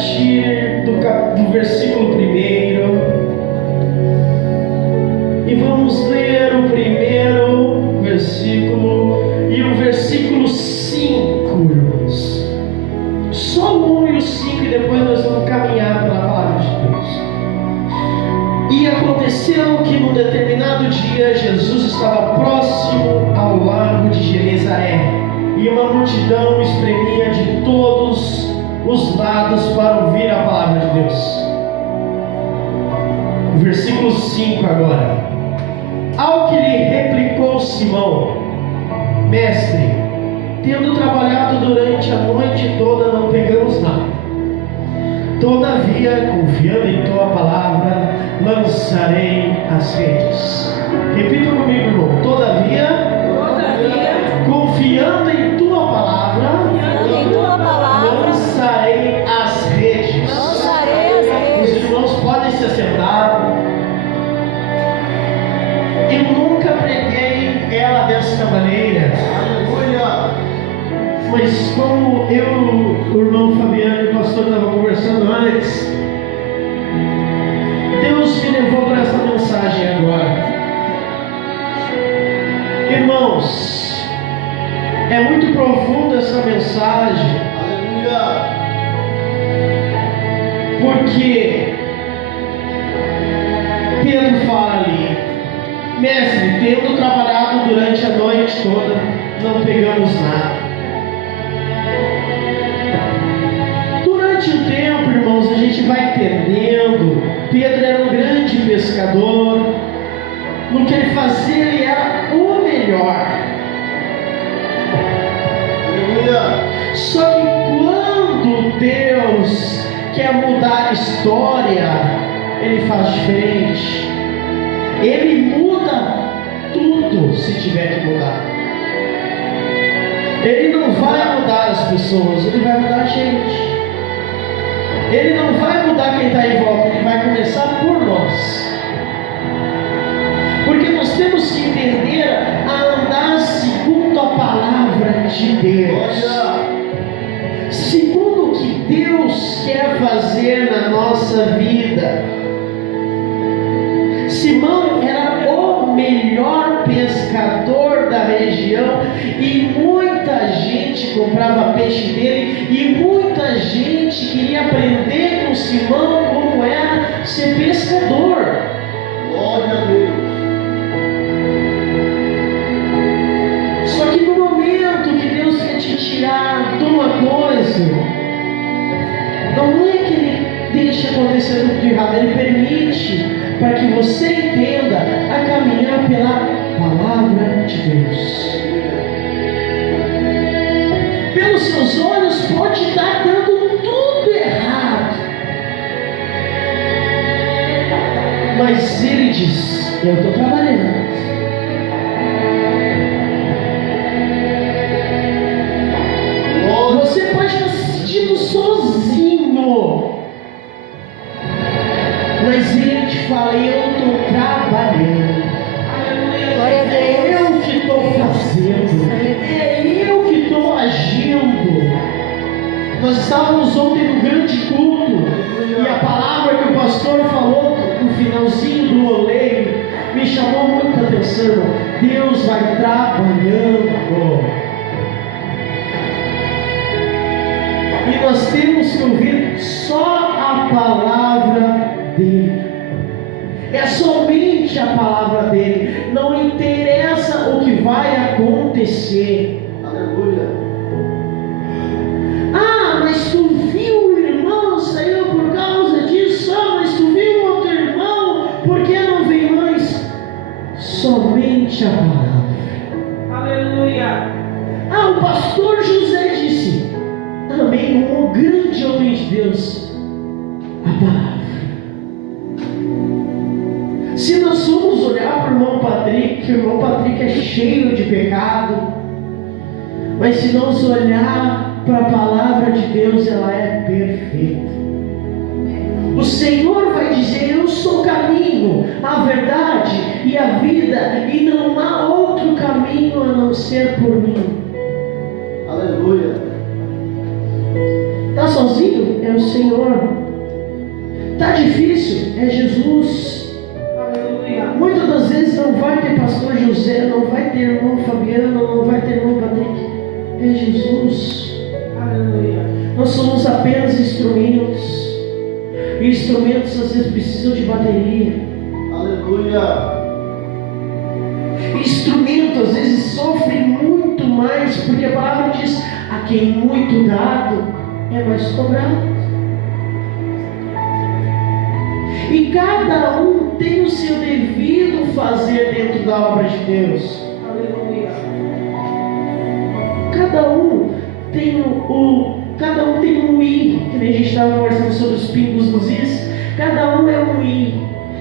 partir do versículo 1 e vamos ler o primeiro versículo e o versículo 5, irmãos. Só o 1 e o 5 e depois nós vamos caminhar pela palavra de Deus. E aconteceu que num determinado dia Jesus estava próximo ao lago de Genezaré e uma multidão espremia de todos os lados para ouvir a palavra de Deus. Versículo 5 agora. Ao que lhe replicou Simão: Mestre, tendo trabalhado durante a noite toda, não pegamos nada. Todavia, confiando em tua palavra, lançarei as redes. Repita comigo, irmão. Todavia, confiando em tua palavra, lançarei as redes. Os irmãos podem se assentar. Eu nunca preguei ela desta maneira. Mas como o irmão Fabiano e o pastor estavam conversando antes, Deus me levou para essa mensagem agora. Irmãos, é muito profunda essa mensagem. Aleluia. Porque Pedro fala ali: Mestre, tendo trabalhado durante a noite toda, não pegamos nada. Durante o tempo, irmãos, a gente vai entendendo. Pedro era um grande pescador. No que ele fazia, ele era o melhor. Só que quando Deus quer mudar a história, Ele faz diferente. Ele muda tudo se tiver que mudar. Ele não vai mudar as pessoas, Ele vai mudar a gente. Ele não vai mudar quem está em volta, Ele vai começar por nós. Porque nós temos que entender a andar segundo a palavra de Deus. Segundo o que Deus quer fazer na nossa vida. Simão era o melhor pescador da região e muita gente comprava peixe dele e muita gente queria aprender com Simão como era ser pescador. Glória a Deus. Só que no momento que Deus quer te tirar de uma coisa, não é que Ele deixa acontecer tudo de errado, Ele permite para que você entenda a caminhar pela palavra de Deus. Pelos seus olhos pode estar dando tudo errado, mas Ele diz: eu estou trabalhando. Você pode estar se sentindo sozinho, mas Ele te fala: eu estou trabalhando. Glória a Deus. É eu que estou fazendo. É eu que estou agindo. Nós estávamos ontem no grande culto e a palavra que o pastor falou no finalzinho do oleiro me chamou muita atenção. Deus vai trabalhando. E nós temos que ouvir só a palavra dele. É somente a palavra dele. Não interessa o que vai acontecer. Aleluia. Ah, mas tu viu o irmão saiu por causa disso. Ah, mas tu viu outro irmão, por que não vem mais? Somente a palavra. Aleluia. Ah, o pastor José disse. Também um grande homem de Deus. A palavra. Se nós formos olhar para o irmão Patrick, que o irmão Patrick é cheio de pecado, mas se nós olhar para a palavra de Deus, ela é perfeita. O Senhor vai dizer: eu sou o caminho, a verdade e a vida, e não há outro caminho a não ser por mim. Aleluia. Está sozinho? É o Senhor. Está difícil? É Jesus. Muitas das vezes não vai ter pastor José, não vai ter irmão Fabiano, não vai ter irmão Patrick. É Jesus. Nós somos apenas instrumentos. E instrumentos às vezes precisam de bateria. Aleluia. Instrumento às vezes sofre muito mais, porque a palavra diz: a quem muito dado é mais cobrado. E cada um tem o seu devido fazer dentro da obra de Deus. Aleluia. Cada um tem um i, que nem a gente estava conversando sobre os pingos nos is. Cada um é um i,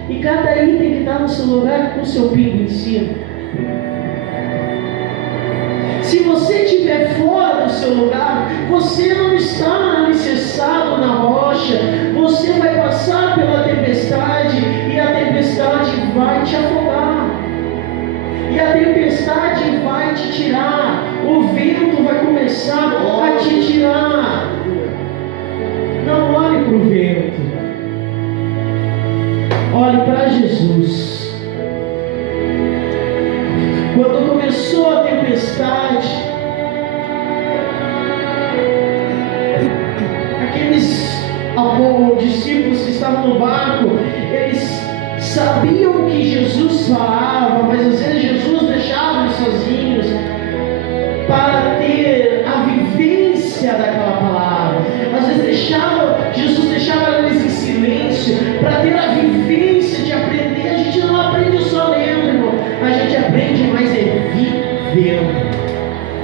e cada i tem que estar no seu lugar com o seu pingo em cima. Se você estiver fora do seu lugar, você não está alicerçado na rocha. Você vai passar pela tempestade, e a tempestade vai te afogar, e a tempestade vai te tirar. O vento vai começar a te tirar. Não olhe para o vento, olhe para Jesus. Quando começou a tempestade, aqueles discípulos que estavam no barco, eles sabiam que Jesus falava, mas às vezes Jesus deixava eles sozinhos para ter a vivência daquela palavra. Às vezes Jesus deixava eles em silêncio para ter a vivência de aprender. A gente não aprende só lendo, irmão, a gente aprende mais vivendo.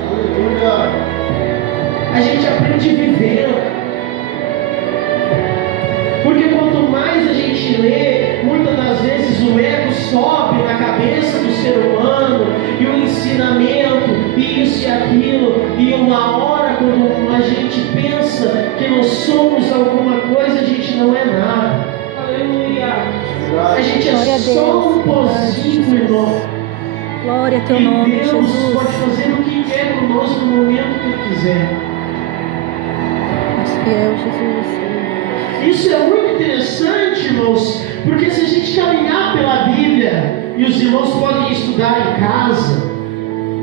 Aleluia. A gente aprende vivendo. Porque quanto mais a gente lê, muitas das vezes o ego sobe na cabeça do ser humano, e o ensinamento, e isso e aquilo, e uma hora quando a gente pensa que nós somos alguma coisa, a gente não é nada. Aleluia. A gente é Glória a só Deus. um pozinho, irmão. Glória a teu E nome, Deus Jesus. pode fazer o que quer conosco no momento que Ele quiser. És fiel, Jesus. Isso é muito interessante, irmãos, porque se a gente caminhar pela Bíblia, e os irmãos podem estudar em casa,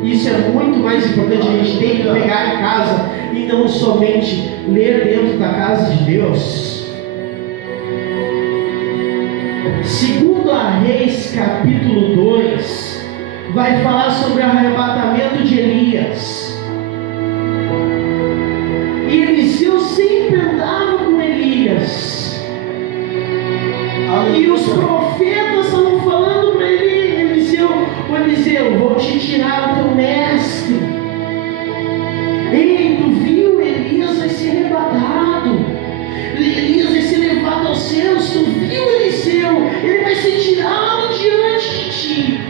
isso é muito mais importante. A gente tem que pegar em casa e não somente ler dentro da casa de Deus. Segundo a Reis, capítulo 2, vai falar sobre o arrebatamento de Elias. E Eliseu sempre andava com Elias. E os profetas estavam falando para Eliseu: vou te tirar o teu mestre. Ei, tu viu? Elias vai ser arrebatado. Elias vai ser levado aos céus. Tu viu, Eliseu? Ele vai ser tirado diante de ti.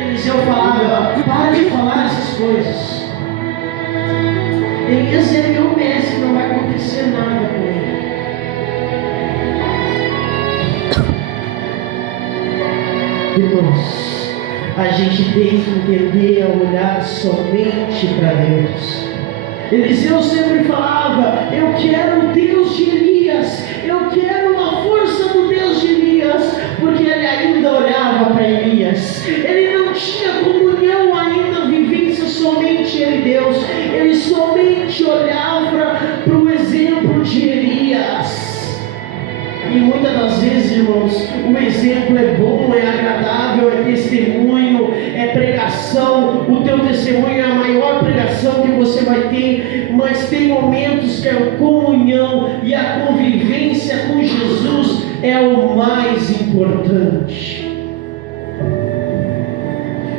Eliseu falava: para de falar essas coisas. Elias é meu mestre, não vai acontecer nada com ele. Irmãos, a gente tem que entender a olhar somente para Deus. Eliseu sempre falava: eu quero o Deus de Elias, eu quero a força do Deus de Elias, porque ele ainda olhava para Elias. Ele não tinha comunhão ainda, vivência somente ele, Deus. Ele somente olhava para o exemplo de Elias. E muitas das vezes, irmãos, o exemplo é bom, é agradável, é testemunho, é pregação. O teu testemunho é a maior pregação que você vai ter, mas tem momentos que a comunhão e a convivência com Jesus é o mais importante.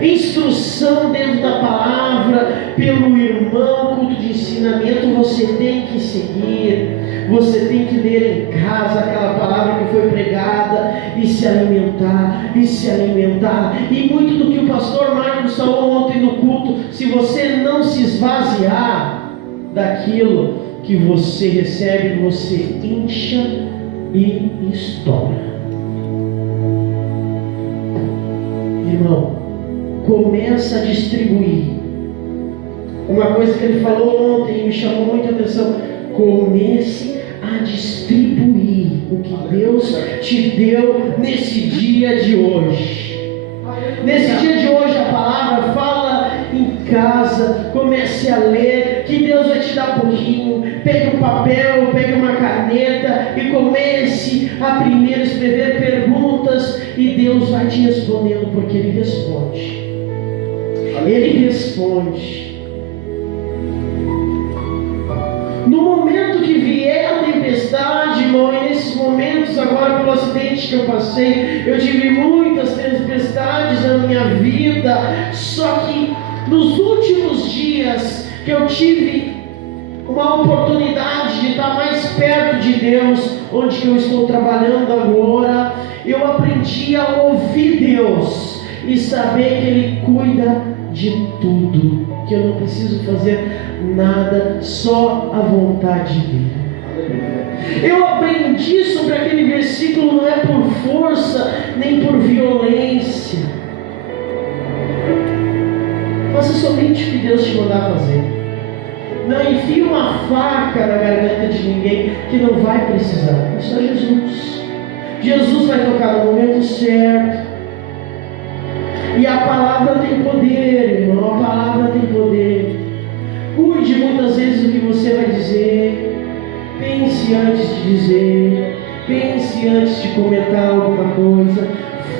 Instrução dentro da palavra pelo irmão, culto de ensinamento, você tem que seguir. Você tem que ler em casa aquela palavra que foi pregada e se alimentar, e se alimentar. E muito do que o pastor Marcos falou ontem no culto, se você não se esvaziar daquilo que você recebe, você incha e estoura. Irmão, começa a distribuir. Uma coisa que ele falou ontem e me chamou muita atenção: comece deu nesse dia de hoje. Nesse dia de hoje a palavra fala em casa, comece a ler, que Deus vai te dar pouquinho. Pegue um papel, pegue uma caneta e comece a primeiro escrever perguntas e Deus vai te respondendo, porque Ele responde. Ele responde. No momento que vier a tempestade, irmão, e nesses momentos agora pelo acidente que eu passei, eu tive muitas tempestades na minha vida, só que nos últimos dias que eu tive uma oportunidade de estar mais perto de Deus, onde que eu estou trabalhando agora, eu aprendi a ouvir Deus e saber que Ele cuida de tudo, que eu não preciso fazer nada, só a vontade dele. Eu aprendi sobre aquele versículo, não é por força nem por violência. Faça somente o que Deus te mandar fazer. Não enfie uma faca na garganta de ninguém que não vai precisar. É só Jesus. Jesus vai tocar no momento certo. E a palavra tem poder, irmão. A palavra tem poder. Cuide muitas vezes do que você vai dizer. Pense antes de dizer. Pense antes de comentar alguma coisa.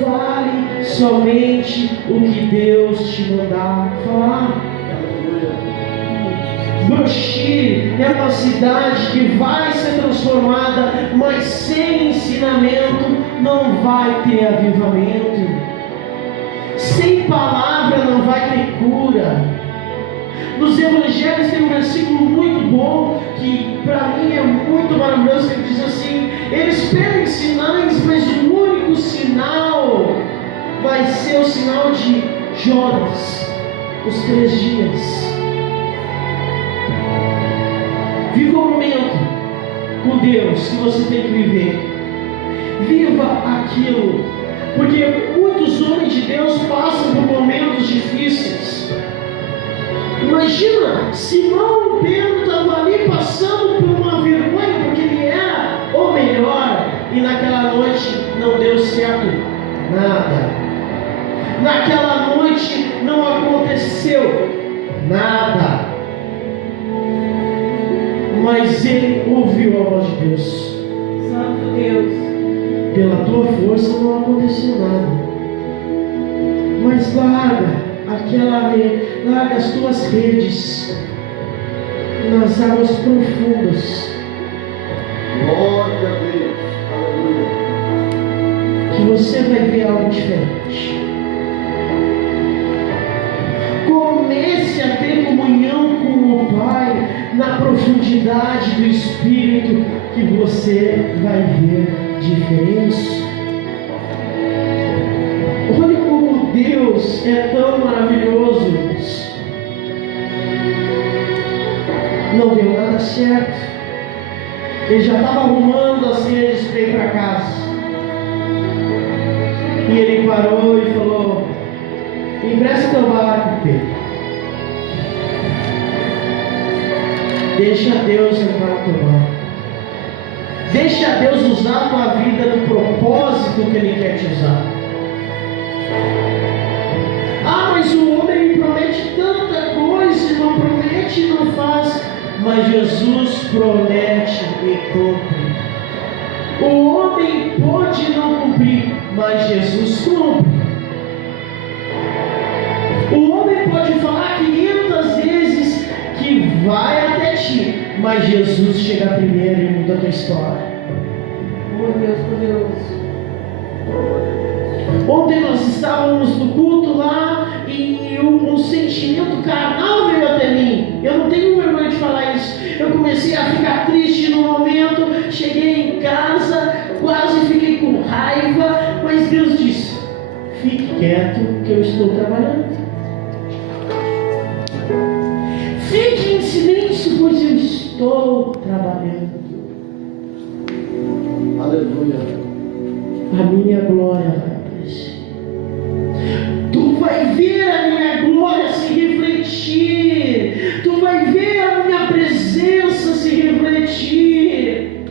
Fale somente o que Deus te mandar falar. Brochire é uma cidade que vai ser transformada, mas sem ensinamento não vai ter avivamento. Sem palavra não vai ter cura. Nos evangelhos tem um versículo muito bom, que para mim é muito maravilhoso, que diz assim: eles pedem sinais, mas o único sinal vai ser o sinal de Jonas, os 3 dias. Viva o momento com Deus que você tem que viver. Viva aquilo, porque muitos homens de Deus passam por momentos difíceis. Imagina, Simão Pedro estava ali passando por uma vergonha, porque ele era o melhor, e naquela noite não deu certo nada. Naquela noite não aconteceu nada. Mas ele ouviu a voz de Deus. Santo Deus. Pela tua força não aconteceu nada. Mas larga as tuas redes nas águas profundas. Glória a Deus. Aleluia. Que você vai ver algo diferente. Comece a ter comunhão com o Pai na profundidade do Espírito, que você vai ver diferença. Olha como Deus é tão maravilhoso, irmãos. Não deu nada certo. Ele já estava arrumando as redes para ir para casa. E ele parou e falou: empresta teu barco, Pedro. Deixa Deus entrar no teu barco. Deixa Deus usar a tua vida no propósito que Ele quer te usar. Ah, mas o homem me promete tanta coisa, não promete e não faz. Mas Jesus promete e cumpre. O homem pode não cumprir, mas Jesus cumpre. O homem pode falar 500 vezes que vai até ti, mas Jesus chega primeiro e muda a tua história. Oh Deus, poderoso. Ontem nós estávamos no culto lá e um sentimento carnal veio até mim. Eu não tenho vergonha de falar isso. Eu comecei a ficar triste no momento. Cheguei em casa, quase fiquei com raiva, mas Deus disse: fique quieto que eu estou trabalhando. Fique em silêncio, pois eu estou trabalhando. Aleluia. A minha glória vai aparecer. Tu vai ver a minha glória se refletir. Tu vai ver a minha presença se refletir.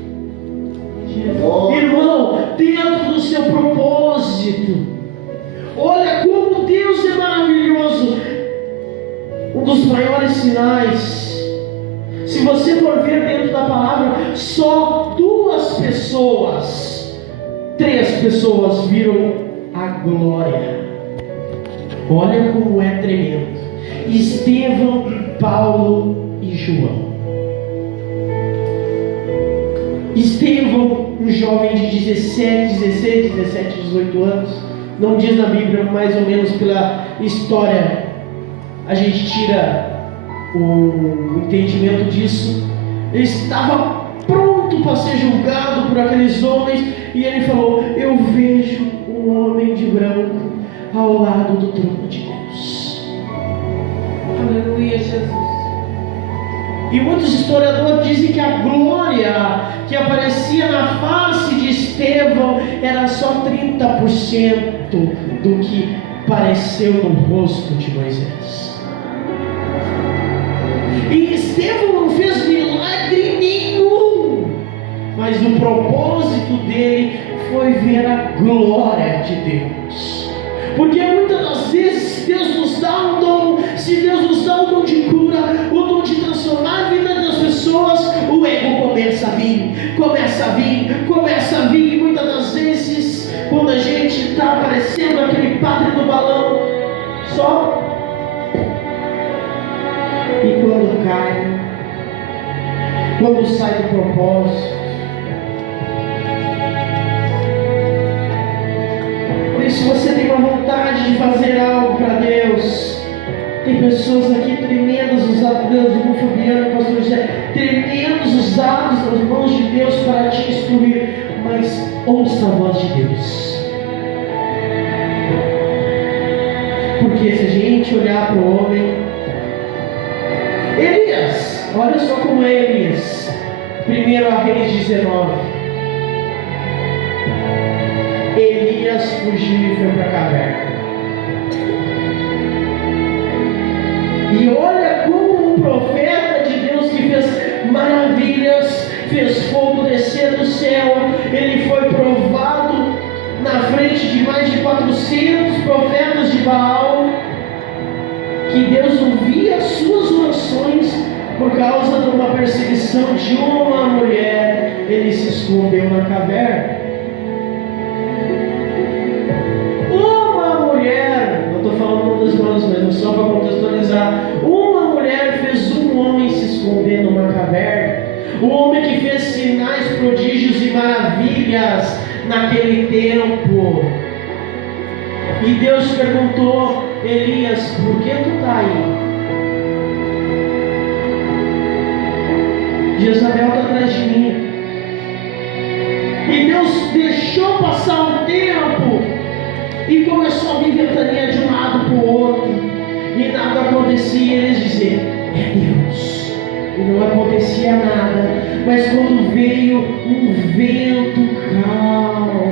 Irmão, dentro do seu propósito. Olha como Deus é maravilhoso. Um dos maiores sinais, se você for ver dentro da palavra, só 3 pessoas viram a glória. Olha como é tremendo. Estevão, Paulo e João. Estevão, um jovem de 16, 17, 18 anos, não diz na Bíblia, mais ou menos pela história, a gente tira o entendimento disso. Ele estava pronto para ser julgado por aqueles homens, e ele falou: eu vejo um homem de branco ao lado do trono de Deus. Aleluia, Jesus. E muitos historiadores dizem que a glória que aparecia na face de Estevão era só 30% do que apareceu no rosto de Moisés. E Estevão não fez milagre nenhum, mas o propósito dele foi ver a glória de Deus. Porque muitas das vezes Deus nos dá um dom. Se Deus nos dá o dom de cura, o dom de transformar a vida das pessoas, o ego começa a vir. E muitas das vezes, quando a gente está aparecendo aquele padre no balão, só. E quando cai, quando sai do propósito. Por isso, você tem uma vontade de fazer algo para Deus. Tem pessoas aqui tremendas usadas, Deus, o Fabiano, o pastor José, tremendos usados nas mãos de Deus para te instruir, mas ouça a voz de Deus. Porque se a gente olhar para o homem, Elias, olha só como é Elias, 1 Reis 19. Elias fugiu e foi para a caverna. E olha como um profeta de Deus que fez maravilhas, fez fogo descer do céu, ele foi provado na frente de mais de 400 profetas de Baal, que Deus ouvia as suas orações por causa de uma perseguição de uma mulher. Ele se escondeu na caverna. Mas só para contextualizar, uma mulher fez um homem se esconder numa caverna. Um homem que fez sinais, prodígios e maravilhas naquele tempo. E Deus perguntou: Elias, por que tu está aí? Jezabel está atrás de mim. E Deus deixou passar um tempo e começou a vir ventania de um lado para o outro, e nada acontecia. Eles diziam: é Deus. E não acontecia nada. Mas quando veio um vento calmo,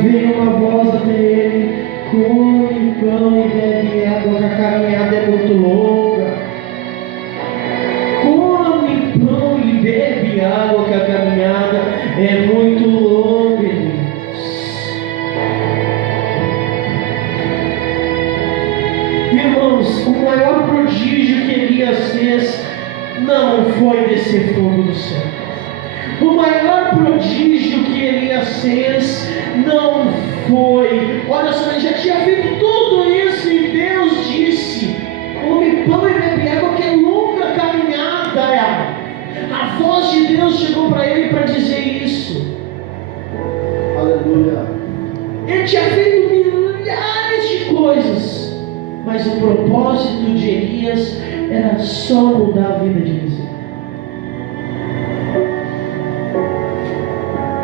veio uma voz até ele: come pão e bebe água, que a caminhada é muito longa. Bebe água, que a caminhada é muito longa, irmãos. O maior prodígio que Elias fez não foi descer fogo do céu. O maior prodígio que Elias fez não foi, olha só, ele já tinha feito tudo isso e Deus disse: come pão e bebe água, que é longa a caminhada. A voz de Deus chegou para ele para dizer isso. Aleluia. Ele tinha feito milhares de coisas, mas o propósito de Elias era só mudar a vida de Eliseu.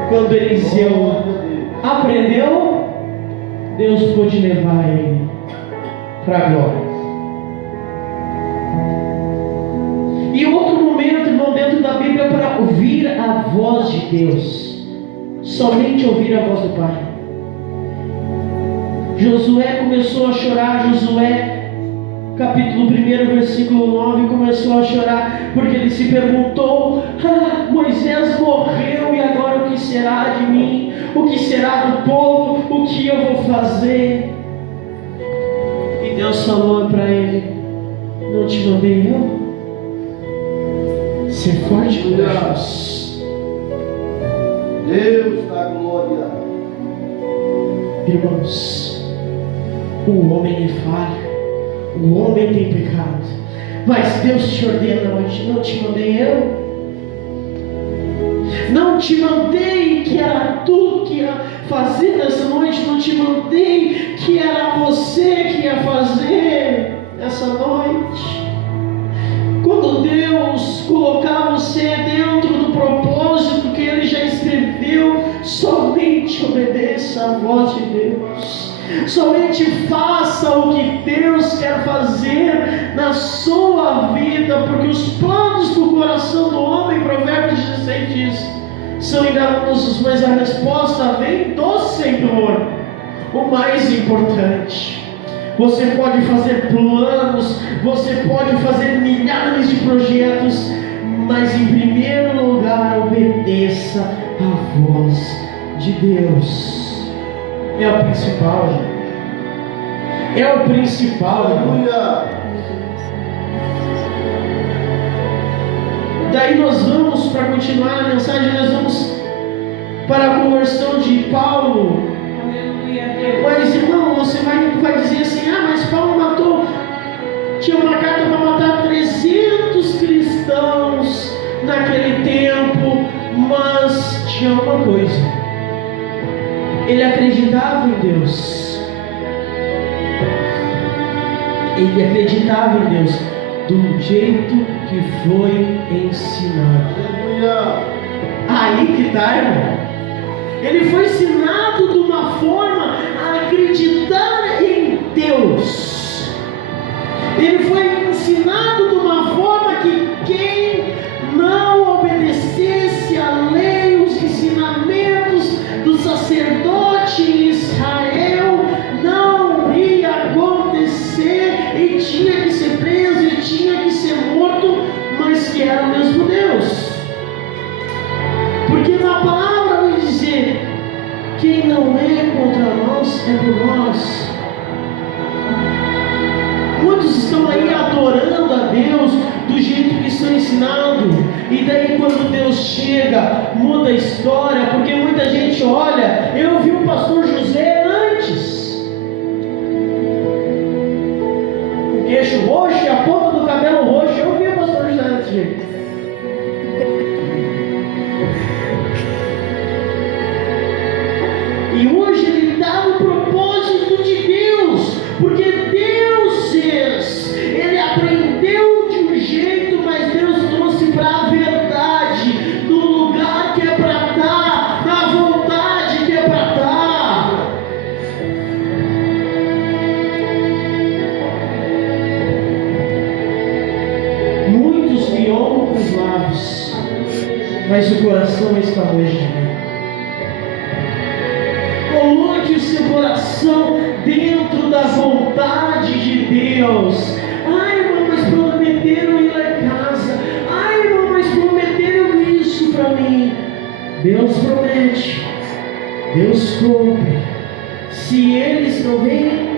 Quando Eliseu aprendeu, Deus pôde levar ele para a glória. E outro momento, irmão, dentro da Bíblia, para ouvir a voz de Deus, somente ouvir a voz do Pai. Josué começou a chorar. Josué capítulo 1, versículo 9, começou a chorar, porque ele se perguntou: Moisés morreu, e agora o que será de mim? O que será do povo? O que eu vou fazer? E Deus falou para ele: não te mandei eu? Ser forte e corajoso. Deus da glória. Irmãos, o homem é falho, o homem tem pecado, mas Deus te ordena hoje: não te mandei eu? Não te mandei que era tu que ia fazer nessa noite? Não te mandei que era você que ia fazer nessa noite? Quando Deus colocar você dentro do propósito que Ele já escreveu, somente obedeça a voz de Deus. Somente faça o que Deus quer fazer na sua vida, porque os planos do coração do homem, Provérbios 16 diz, são enganosos, mas a resposta vem do Senhor. O mais importante: você pode fazer planos, você pode fazer milhares de projetos, mas em primeiro lugar obedeça a voz de Deus. É o principal, gente. É o principal, irmão. Daí nós vamos, para continuar a mensagem, nós vamos para a conversão de Paulo. Mas, irmão, você vai dizer assim: mas Paulo matou, tinha uma carta para matar 300 cristãos naquele tempo, mas tinha uma coisa: ele acreditava em Deus. Ele acreditava em Deus do jeito que foi ensinado. Aí que está, irmão. Ele foi ensinado de uma forma a acreditar em Deus. Ele foi ensinado de uma forma que quem não obedecesse a lei, os ensinamentos do sacerdote em Israel, não ia acontecer, e tinha que ser preso, e tinha que ser morto, mas que era o mesmo Deus. Porque na palavra vai dizer: quem não é contra nós é por nós. Muitos estão aí adorando a Deus do jeito que são ensinados, e daí quando Deus chega, muda a história, porque muita gente olha: eu vi o pastor José antes, o queixo roxo e a ponta do cabelo roxo, eu vi o pastor José antes, gente. E hoje ele está no propósito de Deus, porque Deus ele aprendeu de um jeito, mas Deus trouxe para a verdade, no lugar que é para estar, na vontade que é para estar. Muitos me honram com os lábios, mas o coração está longe de mim. Coloque o seu coração dentro da vontade de Deus. Irmão, mas prometeram ir lá em casa. Irmão, mas prometeram isso para mim. Deus promete, Deus cumpre. Se eles não vêm,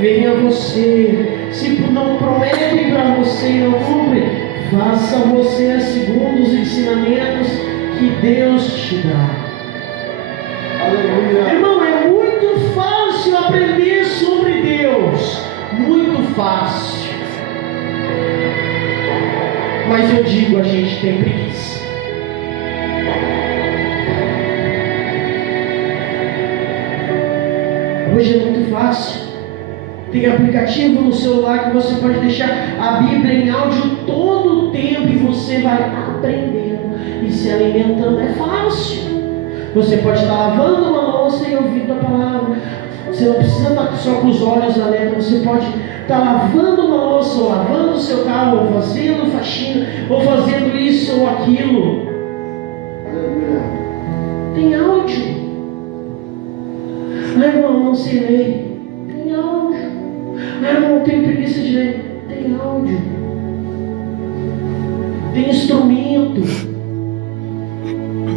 venha você. Se não prometem para você e não cumprem, faça você segundo os ensinamentos que Deus te dá. Aleluia. Irmão, é muito fácil aprender sobre Deus, muito fácil, mas eu digo, a gente tem preguiça. Hoje é muito fácil. Tem aplicativo no celular que você pode deixar a Bíblia em áudio todo o tempo e você vai aprendendo e se alimentando. É fácil. Você pode estar lavando uma louça e ouvindo a palavra. Você não precisa estar só com os olhos na letra. Você pode estar lavando uma louça, ou lavando o seu carro, ou fazendo faxina, ou fazendo isso ou aquilo. Tem áudio. Irmão, não sei ler. Tem áudio. Irmão, não tenho preguiça de ler. Tem instrumento.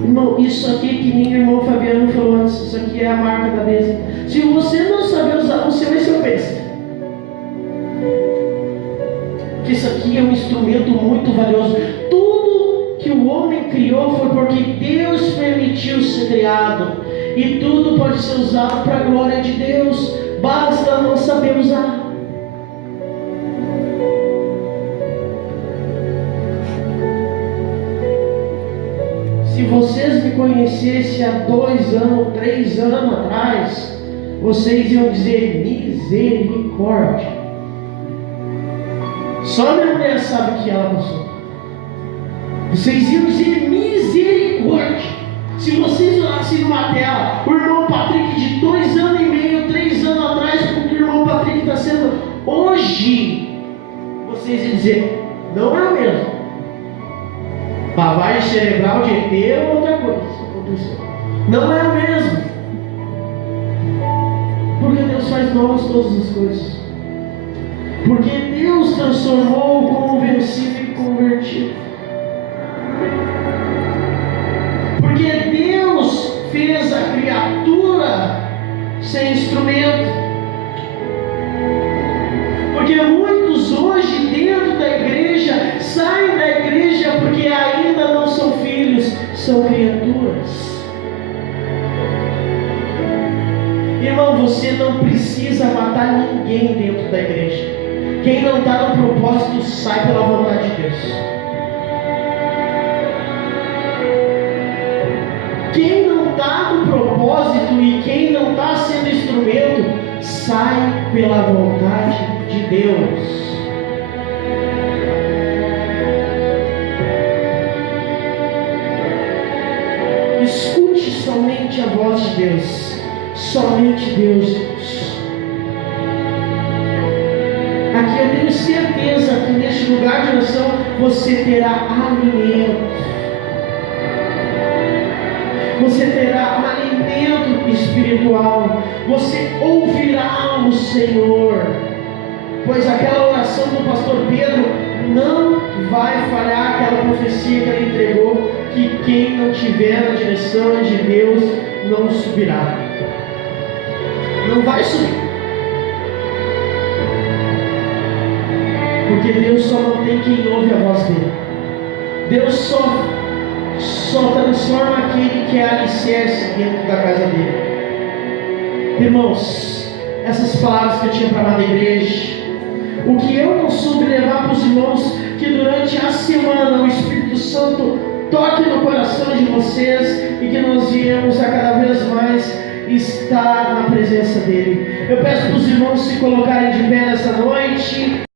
Irmão, isso aqui que nem o irmão Fabiano falou antes, isso aqui é a marca da besta. Se você não saber usar, você vai ser o besta. Porque isso aqui é um instrumento muito valioso. Tudo que o homem criou foi porque Deus permitiu ser criado. E tudo pode ser usado para a glória de Deus. Basta não saber usar. Se vocês me conhecessem há 2 anos, 3 anos atrás, vocês iam dizer misericórdia. Só minha mulher sabe que ela passou. Vocês iam dizer misericórdia. Se vocês olhassem numa tela, o irmão Patrick de 2 anos e meio, 3 anos atrás, porque o irmão Patrick está sendo hoje, vocês iam dizer, não é o mesmo. Lavagem cerebral de ET é outra coisa. Isso aconteceu. Não é o mesmo. Porque Deus faz novas todas as coisas. Porque Deus transformou o convencido em convertido. Porque Deus fez a criatura sem instrumento. Porque muitos hoje dentro da igreja saem da igreja porque ainda não são filhos, são criaturas. Irmão, você não precisa matar ninguém dentro da igreja. Quem não está no propósito sai pela vontade de Deus. Quem não está no propósito e quem não está sendo instrumento sai pela vontade de Deus. Escute somente a voz de Deus. Somente Deus. Aqui eu tenho certeza que neste lugar de oração você terá alimento. Você terá alimento espiritual. Você ouvirá o Senhor. Pois aquela oração do pastor Pedro não vai falhar, aquela profecia que ele entregou, que quem não tiver na direção de Deus não subirá. Não vai subir. Porque Deus só não tem quem ouve a voz dele. Deus só transforma aquele que é alicerce dentro da casa dele. Irmãos, essas palavras que eu tinha para a amada igreja, o que eu não soube levar para os irmãos, que durante a semana o Espírito Santo toque no coração de vocês e que nós viemos a cada vez mais estar na presença dele. Eu peço para os irmãos se colocarem de pé nessa noite.